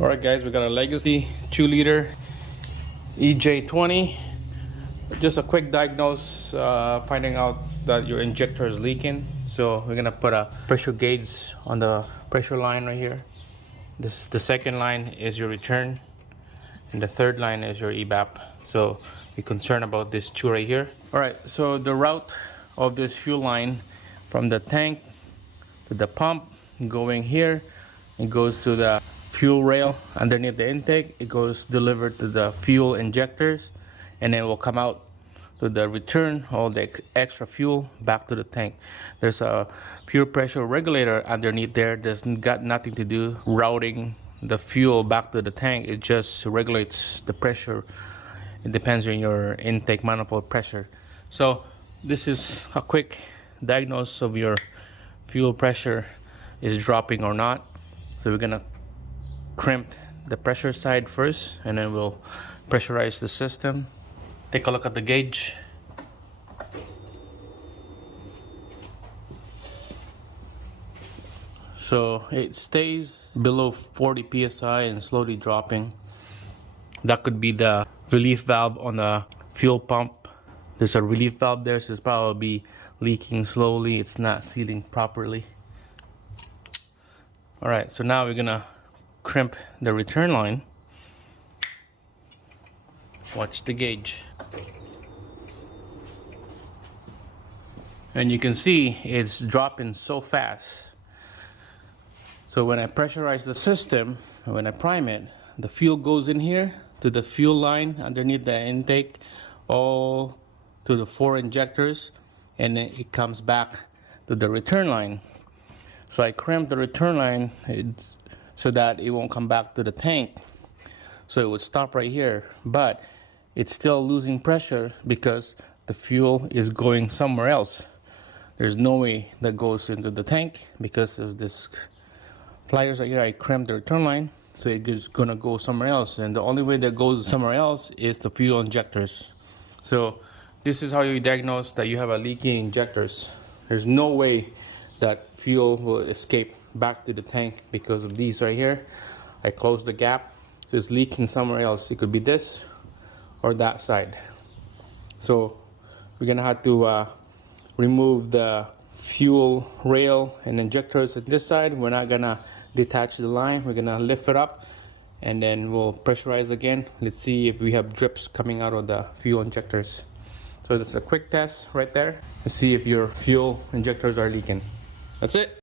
Alright guys, we got a Legacy 2-liter EJ20. Just a quick diagnose, finding out that your injector is leaking. So we're gonna put a pressure gauge on the pressure line right here. The second line is your return, and the third line is your evap. So we're concerned about this two right here. Alright, so the route of this fuel line from the tank to the pump, going here, it goes to the fuel rail underneath the intake. It goes delivered to the fuel injectors, and then will come out to the return all the extra fuel back to the tank. There's a pure pressure regulator underneath there. There's got nothing to do routing the fuel back to the tank. It just regulates the pressure. It depends on your intake manifold pressure. So this is a quick diagnosis of your fuel pressure is dropping or not. So we're gonna crimp the pressure side first, and then we'll pressurize the system. Take a look at the gauge. So it stays below 40 psi and slowly dropping. That could be the relief valve on the fuel pump. There's a relief valve there, so it's probably leaking slowly. It's not sealing properly. All right, so now we're gonna crimp the return line. Watch the gauge. And you can see it's dropping so fast. So when I pressurize the system, when I prime it, the fuel goes in here to the fuel line underneath the intake, all to the 4 injectors, and then it comes back to the return line. So I crimp the return line so that it won't come back to the tank. So it would stop right here, but it's still losing pressure because the fuel is going somewhere else. There's no way that goes into the tank because of this pliers right here. I crimp the return line, so it is gonna go somewhere else, and the only way that goes somewhere else is the fuel injectors. So this is how you diagnose that you have a leaking injectors. There's no way that fuel will escape back to the tank because of these right here. I close the gap, so it's leaking somewhere else. It could be this or that side. So we're gonna have to remove the fuel rail and injectors at this side. We're not gonna detach the line. We're gonna lift it up, and then we'll pressurize again. Let's see if we have drips coming out of the fuel injectors. So that's a quick test right there. Let's see if your fuel injectors are leaking. That's it.